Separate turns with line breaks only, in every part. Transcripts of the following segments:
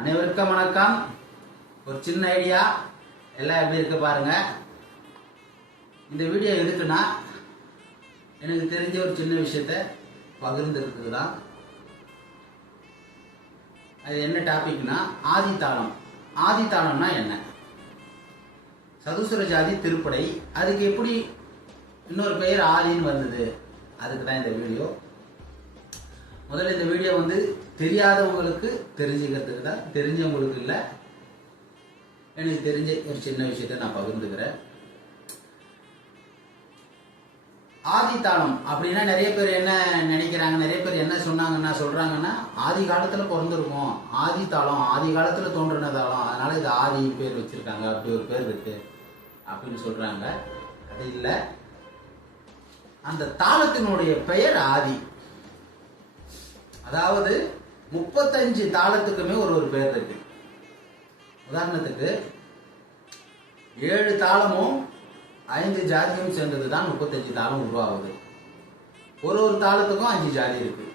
அனைவருக்கும் வணக்கம். ஒரு சின்ன ஐடியா எல்லாம் எப்படி இருக்கு பாருங்க. இந்த வீடியோ எதுக்குன்னா எனக்கு தெரிஞ்ச ஒரு சின்ன விஷயத்த பகிர்ந்துருக்கு தான் அது என்ன டாபிக்னா ஆதித்தாளம் ஆதித்தாளம்னா என்ன? சதுசுர ஜாதி திருப்படை. அதுக்கு எப்படி இன்னொரு பெயர் ஆதின்னு வந்தது? அதுக்கு தான் இந்த வீடியோ முதல்ல இந்த வீடியோ வந்து தெரியாதவங்களுக்கு தெரிஞ்சுக்கிறதுக்கு தான் தெரிஞ்சவங்களுக்கு இல்லை. எனக்கு தெரிஞ்ச ஒரு சின்ன விஷயத்த நான் பகிர்ந்துக்கிறேன். ஆதித்தாளம் அப்படின்னா நிறைய பேர் என்ன நினைக்கிறாங்க நிறைய பேர் என்ன சொன்னாங்கன்னா சொல்றாங்கன்னா ஆதி காலத்துல பிறந்திருக்கும். ஆதித்தாளம் ஆதி காலத்துல தோன்றின தாளம். அதனால இது ஆதி பேர் வச்சிருக்காங்க. அப்படி ஒரு பேர் இருக்கு அப்படின்னு சொல்றாங்க. அது இல்லை. அந்த தாளத்தினுடைய பெயர் ஆதி. அதாவது முப்பத்தஞ்சு தாளத்துக்குமே ஒரு ஒரு பேர் இருக்கு. உதாரணத்துக்கு ஏழு தாளமும் ஐந்து ஜாதியும் சேர்ந்தது தான் முப்பத்தஞ்சு தாளம் உருவாகுது. ஒரு ஒரு தாளத்துக்கும் அஞ்சு ஜாதி இருக்கு.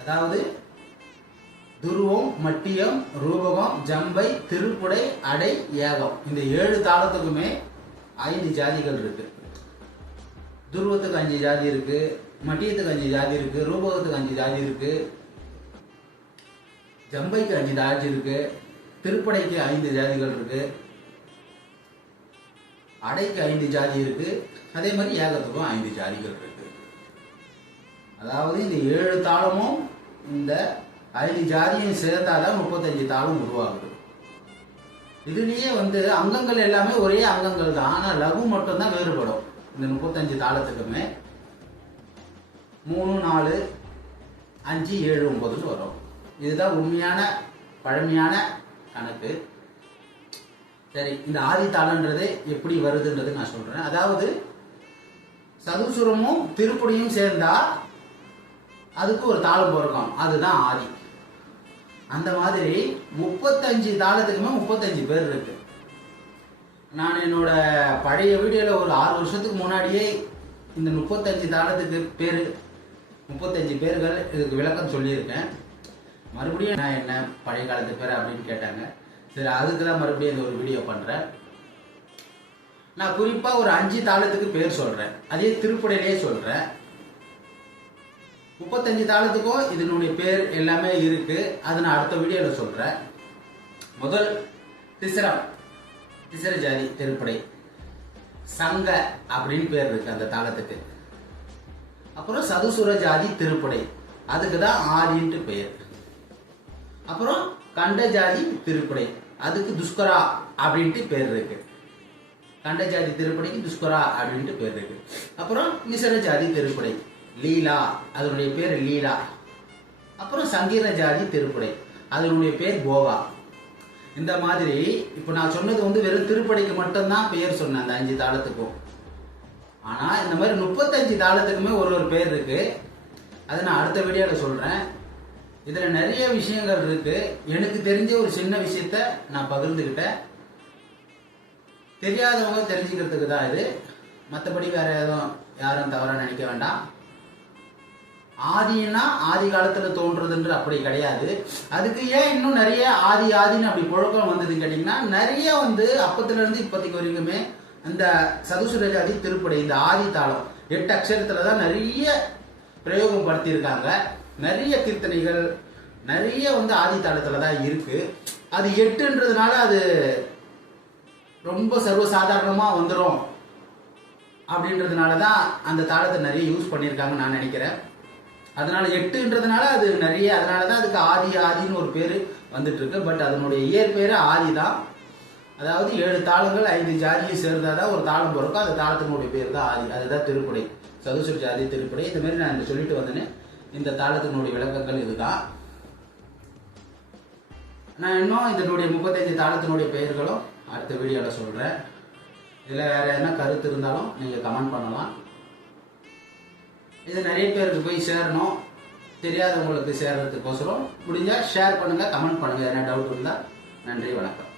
அதாவது துருவம் மட்டியம் ரூபகம் ஜம்பை திருப்புடை அடை ஏகம் இந்த ஏழு தாளத்துக்குமே ஐந்து ஜாதிகள் இருக்கு. துருவத்துக்கு அஞ்சு ஜாதி இருக்கு. மட்டியத்துக்கு அஞ்சு ஜாதி இருக்கு ரூபகத்துக்கு அஞ்சு ஜாதி இருக்கு ஜம்பைக்கு அஞ்சு ஜாதி இருக்கு திருப்படைக்கு ஐந்து ஜாதிகள் இருக்கு அடைக்கு ஐந்து ஜாதி இருக்கு அதே மாதிரி ஏகத்துக்கும் ஐந்து ஜாதிகள் இருக்கு. அதாவது இந்த ஏழு தாளமும் இந்த ஐந்து ஜாதியும் சேர்த்தாதான் முப்பத்தஞ்சு தாளம் உருவாகுது. இதுலேயே வந்து அங்கங்கள் எல்லாமே ஒரே அங்கங்கள் தான் ஆனால் லகு மட்டும்தான் வேறுபடும். இந்த முப்பத்தஞ்சு தாளத்துக்குமே மூணு நாலு அஞ்சு ஏழு ஒன்பதுன்னு வரும். இதுதான் உண்மையான பழமையான கணக்கு. சரி இந்த ஆதித்தாளன்றது எப்படி வருதுன்றது நான் சொல்றேன். அதாவது சதுசுரமும் திருப்புடியும் சேர்ந்தா அதுக்கு ஒரு தாளம் பிறக்கும் அதுதான் ஆதி. அந்த மாதிரி முப்பத்தஞ்சு தாளத்துக்குமே முப்பத்தஞ்சு பேர் இருக்கு. நான் என்னோட பழைய வீடியோவில் ஒரு ஆறு வருஷத்துக்கு முன்னாடியே இந்த முப்பத்தஞ்சு தாளத்துக்கு பேர் முப்பத்தஞ்சு பேர்கள் இதுக்கு விளக்கம் சொல்லியிருக்கேன். மறுபடியும் நான் என்ன பழைய காலத்து பேர் அப்படின்னு கேட்டாங்க. சரி அதுக்கு தான் மறுபடியும் இந்த ஒரு வீடியோ பண்ணுறேன் நான் குறிப்பாக ஒரு அஞ்சு தாளத்துக்கு பேர் சொல்கிறேன் அதே திருப்புடையிலே சொல்கிறேன் முப்பத்தஞ்சு தாளத்துக்கோ இதனுடைய பேர் எல்லாமே இருக்கு. அதை நான் அடுத்த வீடியோவில் சொல்கிறேன் முதல் திசரம் திசர ஜாதி திருப்படை சங்க அப்படின்னு பேர் இருக்கு அந்த தாளத்துக்கு. அப்புறம் சதுசுர ஜாதி திருப்படை. அதுக்கு தான் ஆதின்ட்டு பெயர். அப்புறம் கண்ட ஜாதி திருப்படை. அதுக்கு துஷ்கரா அப்படின்ட்டு பேர் இருக்கு. கண்ட ஜாதி திருப்படைக்கு துஷ்கரா அப்படின்ட்டு பேர் இருக்கு. அப்புறம் மிசர ஜாதி திருப்படை. லீலா அதனுடைய பேர் லீலா. அப்புறம் சங்கீர ஜாதி திருப்படை. அதனுடைய பேர் கோவா. இந்த மாதிரி இப்போ நான் சொன்னது வந்து வெறும் திருப்படைக்கு மட்டும்தான் பெயர் சொன்னேன் அந்த அஞ்சு தாளத்துக்கும். ஆனால் இந்த மாதிரி முப்பத்தஞ்சு தாளத்துக்குமே ஒரு ஒரு பேர் இருக்கு. அதை நான் அடுத்த வீடியோவில் சொல்கிறேன் இதில் நிறைய விஷயங்கள் இருக்கு. எனக்கு தெரிஞ்ச ஒரு சின்ன விஷயத்த நான் பகிர்ந்துக்கிட்டேன் தெரியாதவங்க தெரிஞ்சுக்கிறதுக்கு தான் இது. மற்றபடி வேற எதுவும் யாரும் தவறாக நினைக்க வேண்டாம். ஆதினா ஆதி காலத்துல தோன்றதுன்ற அப்படி கிடையாது. அதுக்கு ஏன் இன்னும் நிறைய ஆதி ஆதின்னு அப்படி புழக்கம் வந்ததுன்னு கேட்டீங்கன்னா நிறைய வந்து அப்பத்துல இருந்து இப்போதைக்கு வரைக்குமே அந்த சதுசுர ஜாதி திருப்படை இந்த ஆதி தாளம். எட்டு அக்ஷரத்துல தான் நிறைய பிரயோகம் படுத்தியிருக்காங்க. நிறைய கீர்த்தனைகள் நிறைய வந்து ஆதி தாளத்துல தான் இருக்கு. அது எட்டுன்றதுனால அது ரொம்ப சர்வசாதாரணமா வந்துடும் அப்படின்றதுனால தான் அந்த தாளத்தை நிறைய யூஸ் பண்ணியிருக்காங்கன்னு நான் நினைக்கிறேன். அதனால எட்டுன்றதுனால அது நிறைய அதனால தான் அதுக்கு ஆதி ஆதின்னு ஒரு பேர் வந்துட்டு இருக்கு. பட் அதனுடைய இயற்பெயர் ஆதி தான் அதாவது ஏழு தாளங்கள் ஐந்து ஜாதியும் சேர்ந்தாதான் ஒரு தாளம் பிறக்கும். அந்த தாளத்தினுடைய பேர் தான் ஆதி. அதுதான் திருப்படை. சதுசுர ஜாதி திருப்படை. இந்த மாதிரி நான் சொல்லிட்டு வந்தேனே. இந்த தாளத்தினுடைய விளக்கங்கள் இதுதான். நான் இன்னும் இதனுடைய முப்பத்தஞ்சு தாளத்தினுடைய பெயர்களும் அடுத்த வீடியோவில் சொல்கிறேன் இதில் வேற என்ன கருத்து இருந்தாலும் நீங்கள் கமெண்ட் பண்ணலாம். இது நிறைய பேருக்கு போய் சேரணும். தெரியாதவங்களுக்கு சேர்றதுக்கோசரம். முடிஞ்சால் ஷேர் பண்ணுங்கள் கமெண்ட் பண்ணுங்கள் என்ன டவுட் இருந்தால் நன்றி வணக்கம்.